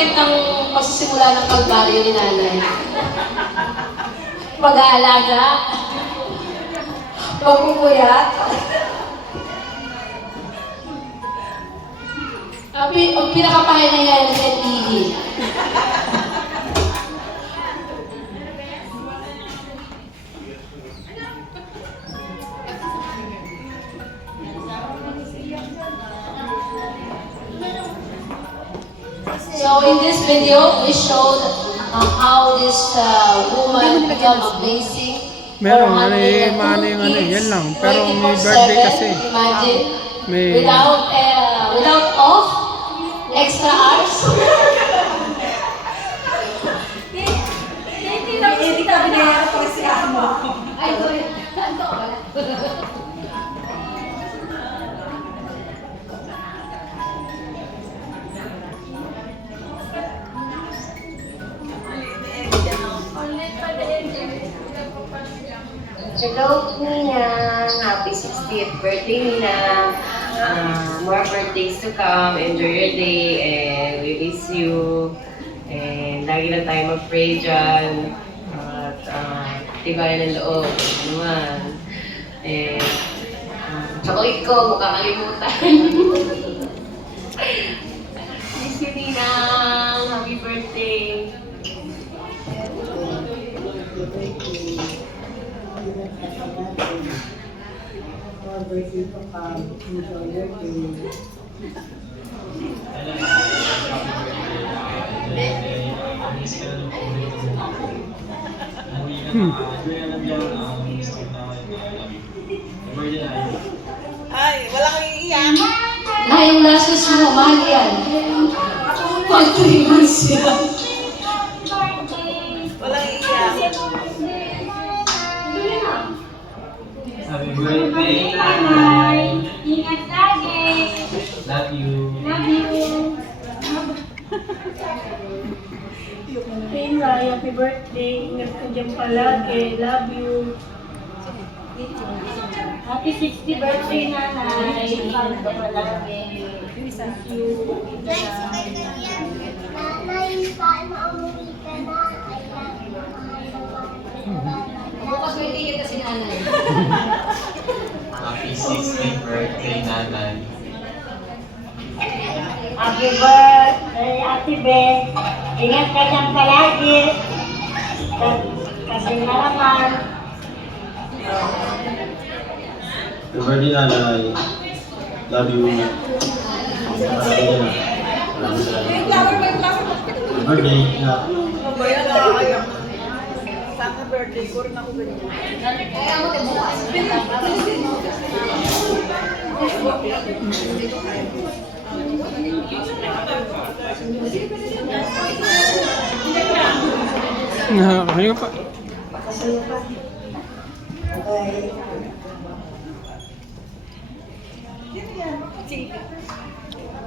favorite ng pagsisimula ng kalbaryo ni nanay? Pag-aalaga? Pagpupuyat? Ang pinakapahinayal sa TV. So in this video, we showed how this woman became a blessing. Meron, yan lang. Pero may birthday kasi. Imagine, May... without off, extra hours. Hindi ka binayara pa kasi mo. Ay, sorry. Ano ka pala? Hello, Ninang. Happy 60th birthday, Ninang. More birthdays to come. Enjoy your day and we miss you. And lagi lang tayo mag-pray dyan. At tibayan ng loob. Ano naman. And chocolate ko, makakalimutan. Miss you, Ninang. Happy birthday. Ay, walang iiyak. Na yung lasos mo, mahal yan. Pag 3 months yan. Walang iiyak. Happy birthday, Nanay. Ingat lagi. Love you. Love you. Pinay, happy birthday. Ingat ka dyan palagi. Love you. Happy 60th birthday, Nanay. Ingat ka palagi. Miss you. Nanay, saan mauwi ka na? Bukas may ticket kasi nanay. Happy 60th birthday, Nanay. Happy birthday, Ate Beth. Ingat ka dyan palagi. Kasi naman. Happy birthday, Nanay. Love you. Happy birthday. Mabayan na ayaw. Sana birthday ko rin ako ganyan. Kaya mo tayo bukas. Nakakahinga pa.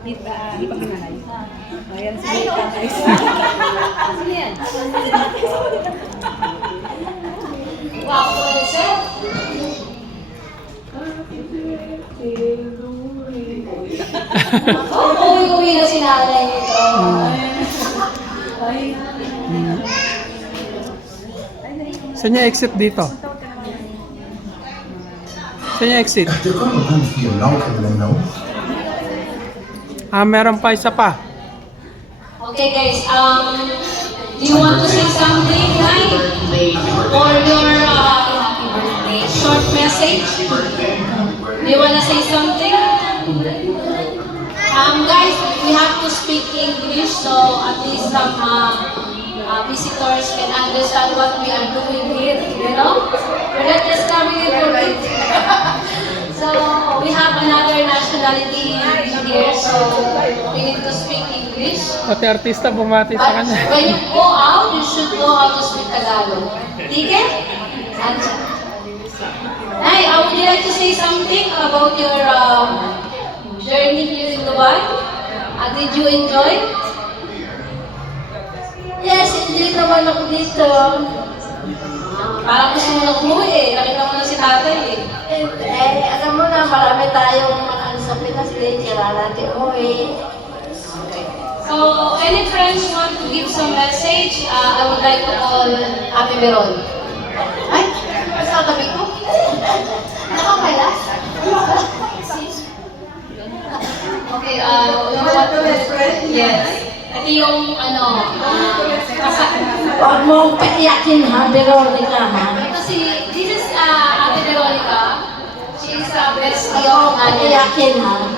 Di pa kinanay. Ayan, sige ka guys. Ano yan? Wow, sir. Uwi na si nanay nito. Saan niya exit dito? Saan niya exit? Meron pa isa pa. Okay guys, do you want to say something, right? Or your short message? Do you want to say something? Guys, we have to speak English so at least some visitors can understand what we are doing here, you know? We're not just coming in for it. So, we have another nationality here, so we need to speak English. Pati artista bumati sa But kanya. when you go out, you should know how to speak Tagalog. Okay? Hey, would you like to say something about your journey here in Dubai? Did you enjoy? Yes, enjoy naman ako dito. Parang gusto mo na umuwi eh. Nakita mo na si tatay eh. Alam mo na, marami tayong sa Pinas din. Kailangan natin umuwi. So, So, any friends want to give some message? I would like to call Ate Meron. Ay, sa tabi ko. Nakakalas? Okay, yes. Ito yung Huwag mong paiyakin ha, Veronica ha. Kasi this is Ate Veronica. She's bestie of Ate. Paiyakin ha.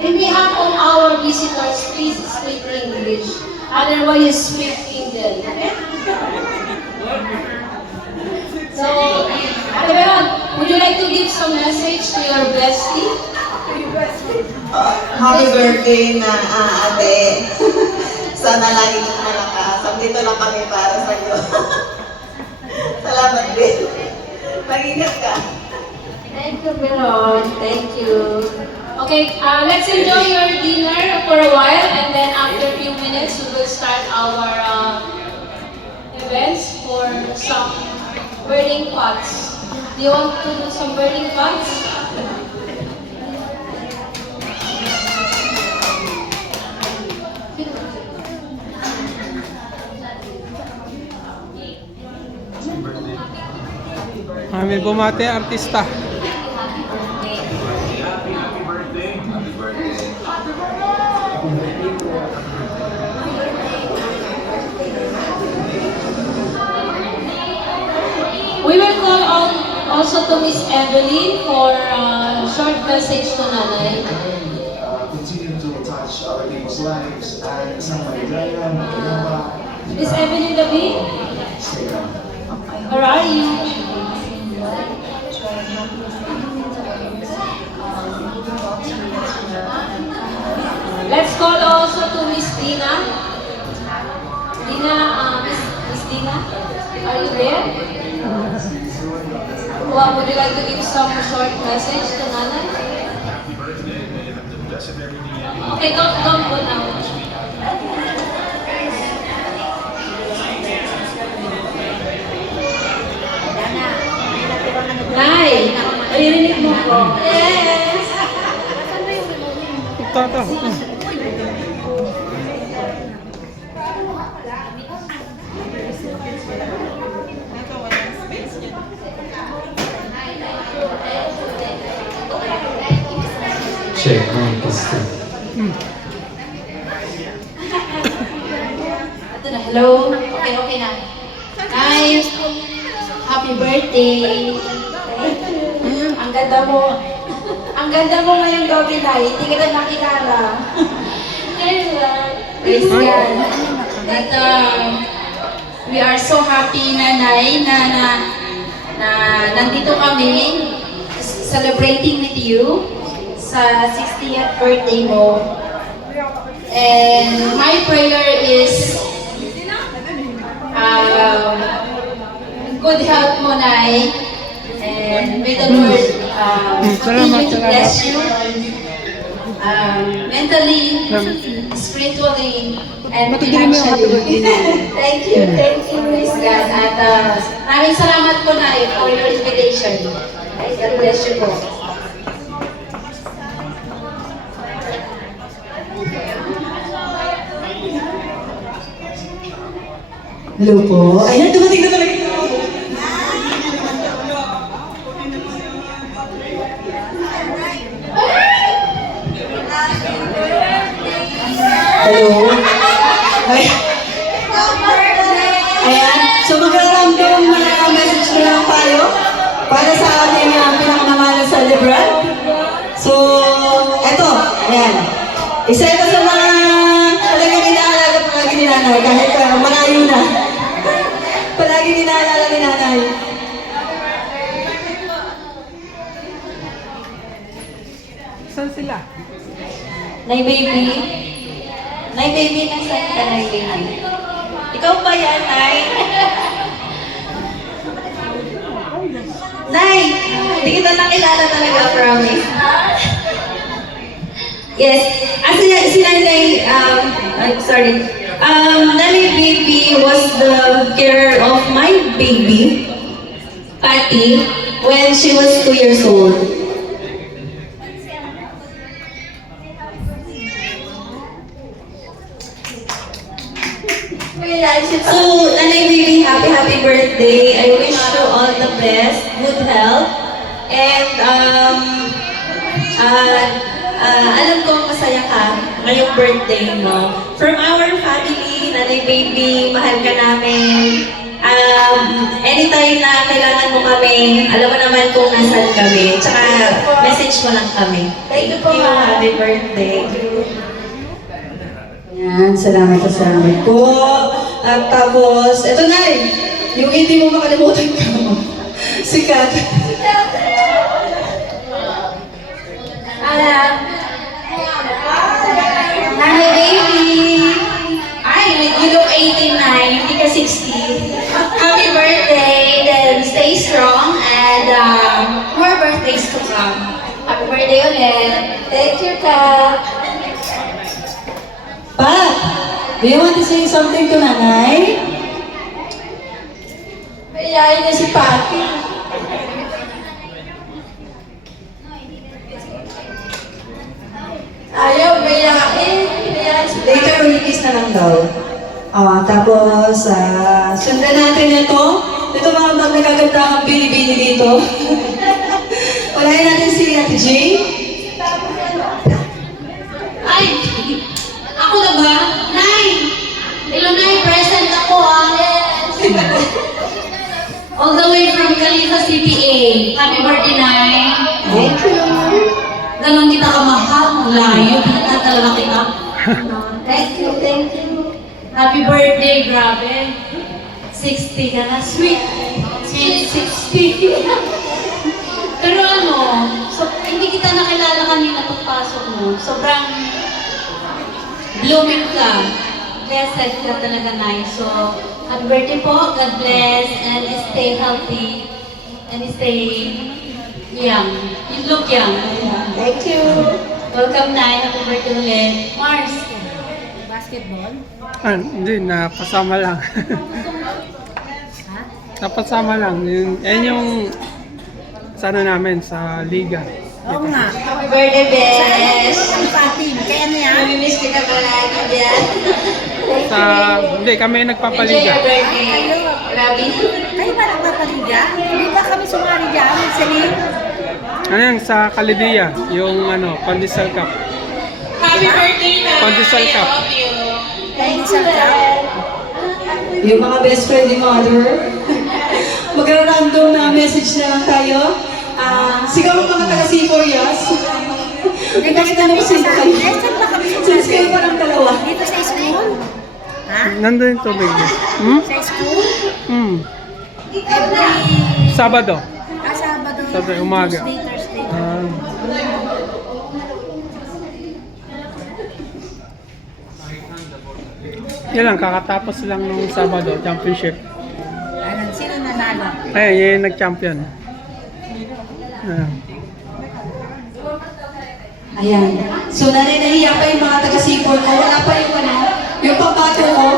In behalf of our visitors, please speak English. Otherwise, speak Indian. Okay? So, Ate Veron, would you like to give some message to your bestie? Happy birthday na ate. Sana lagi kang malakas. Dito lang kami para sa iyo. Salamat din. Mag-ingat ka. Thank you, Veron. Thank you. Okay, let's enjoy your dinner for a while, and then after a few minutes, we will start our events for some burning pots. Do you want to do some burning pots? May bumate artista. We will call on also to Miss Evelyn for a short message to Nanay. Continue to touch other people's lives and sa maligaya, magkayapa. Miss Evelyn David, Stay calm. where are you? Let's call also to Miss Dina. Dina, Miss Dina, are you there? Well, would you like to give some short message to Nanay? Okay, don't go now. Nay, naririnig mo ko? Yes! Ito. Check, testing. Ito na, hello? Okay na. Nay, happy birthday. Ang ganda mo. Ang ganda mo ngayong gabi, Nay. Hindi kita nakilala. Praise God. At we are so happy, Nanay, na nandito kami celebrating with you sa 60th birthday mo. And my prayer is good health mo, Nay. And may the Lord continue to bless you mentally, spiritually, and financially. Thank you, Miss God. At maraming salamat po, Nay, for your invitation. God bless you po. Hello po. Ayan, dumating na talaga. Hello. Ay. Ayan. So magkaroon ng mga message na lang tayo para sa ating pinakamamahal na celebrant. So, eto. Ayan. Isa ito sa mga talagang inaalaga palagi ni Nanay kahit malayo na. Palagi inaalala ni Nanay. Saan sila? Nay baby. Nay baby, nasaan ka, Nay baby? Ikaw ba yan, Nay? Nay, hindi kita nakilala talaga, promise. Yes, si Nanay, sorry. Nanay baby was the carer of my baby, Patty, when she was 2 years old. So, Nanay Baby, happy birthday. I wish you all the best, good health, and alam ko masaya ka ngayong birthday mo. From our family, Nanay Baby, mahal ka namin. Anytime na kailangan mo kami, alam mo naman kung nasan kami. Tsaka message mo lang kami. Thank you po, happy birthday. Yan, salamat po. At tapos, eto na yung hindi mo makalimutan ka. Sikat. Nanay Baby! Ay, you look 89, hindi ka 60. Happy birthday, then stay strong, and more birthdays to come. Happy birthday ulit. Thank you, Kat. Pat, do you want to say something to Nanay? Mayayain na si Pati. Ayaw, mayayain. Mayayain si Pati. Later, release na lang daw. Tapos, sundan natin ito. Ito mga nagagandahang bini-bini dito. Unahin natin si Ate J. Ay! Ako na ba? Nay! Hello, Nay. Present ako, all the way from Khalifa CPA. Happy birthday, Nay. Thank you. Ganon kita kamahal. Layo. Pinagtatalaga kita. Thank you, thank you. Happy birthday, grabe. 60 ka na. Sweet. Sweet 60. Pero hindi kita nakilala kanina pagpasok mo. Sobrang blooming ka. Blessed ka talaga, nice. So, happy birthday po. God bless. And stay healthy. And stay young. You look young. Thank you. Welcome, Nay. Happy birthday ulit. Mars. Hindi, napasama lang. Napasama lang. Yan yung sa ano namin, sa liga. Oo nga. Happy birthday, Besh. Pati, kaya na yan. Namimiss kita palagi dyan. Hindi, kami Enjoy nagpapaliga. your birthday. Grabe. Kayo ba nagpapaliga? Hindi ba kami sumari dyan? Celine? Ano yan, sa Kalidia, yung Pandesal Cup. Happy birthday, Nay. Pandesal Cup. I love you. Thank you, Yung mga best friend ni Mother. Mag-random na message na lang tayo. Siguro mga taga-C4, yes? Hindi kami tanong sino kayo. Saan ba kami Since kayo parang dalawa. Dito sa school? Ha? Nandun yung tubig niya. Sa school? Every... Sabado. Sabado. Sabado, umaga. Tuesday, Thursday. Yan lang, kakatapos lang nung Sabado, championship. Sino nanalo? Yung nag-champion. Ayan. So, nahiya pa yung mga taga-C4 ko. Wala pa yung papato ko.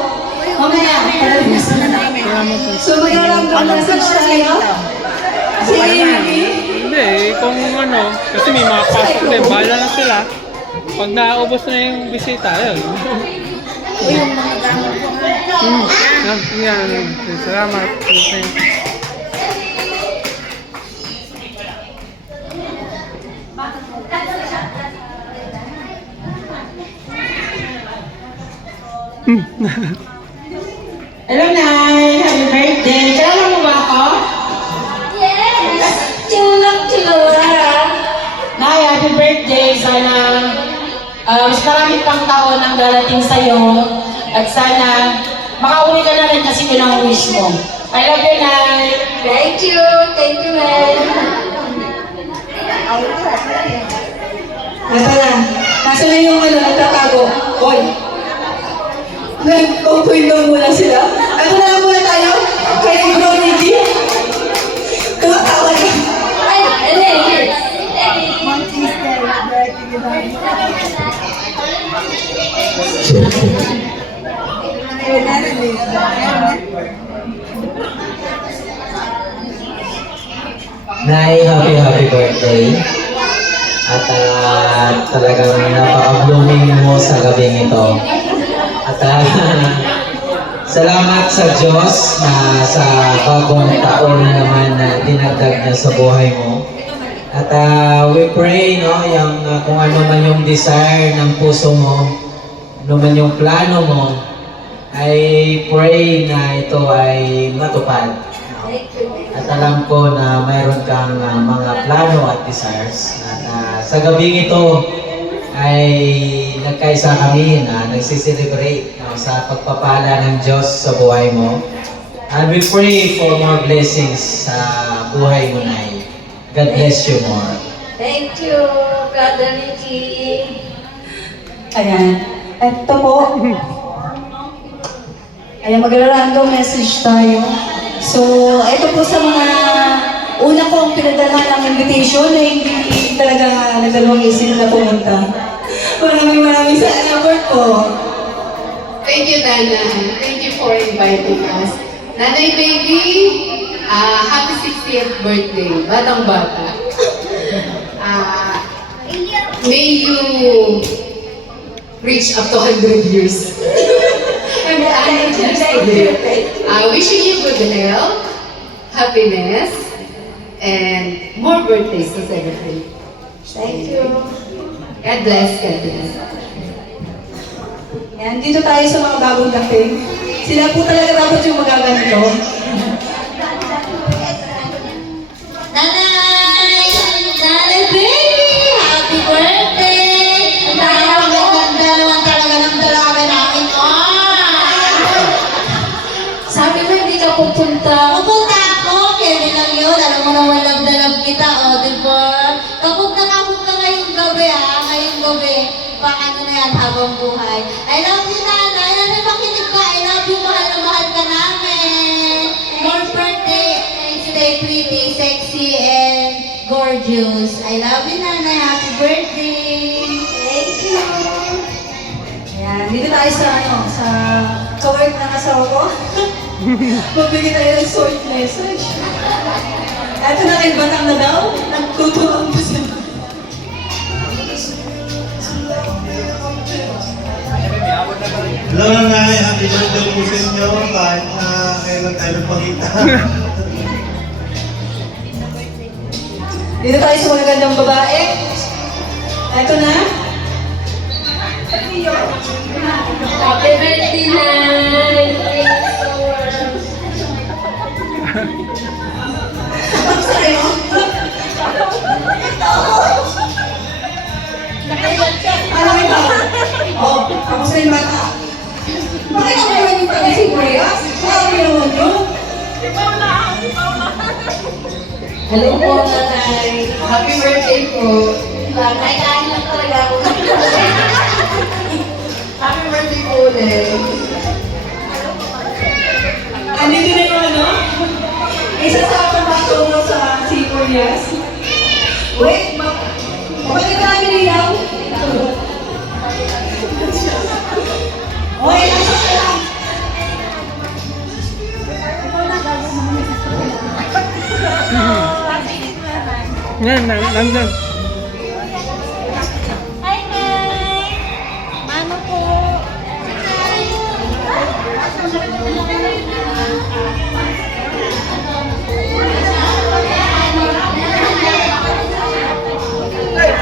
Mamaya, palabas na namin. So, mag-random message tayo. Si Amy. Hindi, kung kasi may mga pasok din, bahala na sila. Pag naubos na yung bisita, yun. O yung mga gamit ko. Yan. Salamat. Hello, Nay. Happy birthday. Kilala mo ba ako? Yes! Chula. Nay, happy birthday. Sana mas maraming pang taon ang darating sa'yo. At sana makauwi ka na rin kasi yun ang wish mo. I love you, Nay. Thank you. Thank you, man. Ito na. Nasa na yung nagtatago. Hoy. Nag-open daw muna sila. Ito na lang muna tayo. Kaya yung Ronnie. Tumatawa ka. Ay, here. Nay, happy birthday. At talagang napaka-blooming mo sa gabing ito. At Salamat sa Diyos na sa bagong taon na naman na dinagdag niya sa buhay mo. At we pray, no, yung, kung ano man yung desire ng puso mo, ano man yung plano mo, I pray na ito ay matupad. No? At alam ko na mayroon kang mga plano at desires. At sa gabing ito ay nagkaisa kami na nagsiselebrate, no, sa pagpapala ng Diyos sa buhay mo. And we pray for more blessings sa buhay mo, Nay. God bless you more. Thank you, Brother Ricky. Ayan. Ito po. Ayan, mag-random message tayo. So, ito po sa mga una kong pinadala ng invitation na hindi talaga nagdalawang isip na pumunta. Maraming salamat po. Thank you, Nanay. Thank you for inviting us. Nanay Baby, happy 60th birthday. Batang-bata. May you reach up to 100 years. And wishing you good health, happiness, and more birthdays to celebrate. Thank you. God bless, God bless. Ayan, dito tayo sa mga bagong dating. Sila po talaga dapat yung magaganito. Nanay! Nanay baby! Happy birthday! Ang ganda naman talaga ng dalaga namin. Sabi mo hindi ka pupunta. Pupunta ako, Kevin lang yun. Alam mo naman love na love kita, diba? Kapag nakapag ka ngayong gabi, ngayong gabi, paano na yan habang buhay. I love you, Nanay. Nanay, makinig ka. I love you, mahal na mahal ka namin. More birthday, and stay pretty, sexy, and gorgeous. I love you, Nanay. Happy birthday. Thank you. Ayan, dito tayo sa ka-work ng asawa ko. Magbigay tayo ng short message. Eto na kay Batang na daw, nagtutulong pa sila. Hello, Nanay. Happy birthday po sa inyo. Kahit na kailan tayo nagpakita. Dito tayo sa magagandang babae. Eto na. Happy birthday, Nay! Ang sa'yo. Ano ito? Oh, ako sa'yo bata. Bakit ako naman yung taga si Kuya? Sabi naman yun. Hello po, Nanay. Happy birthday po. Nanay, kain lang talaga ako. Happy birthday po ulit. Andito na yung ano? Isa sa pagpatulo sa Sibuyas. Wait, bakit kami nilaw? Okay, nasa ka lang. Yan, nandun. Hi, Nay! Mano po?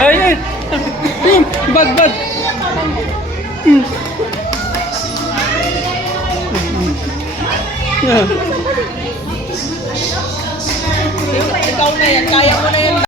Ay, ay! Bad! Yeah. Ikaw na yan, kaya mo na yan.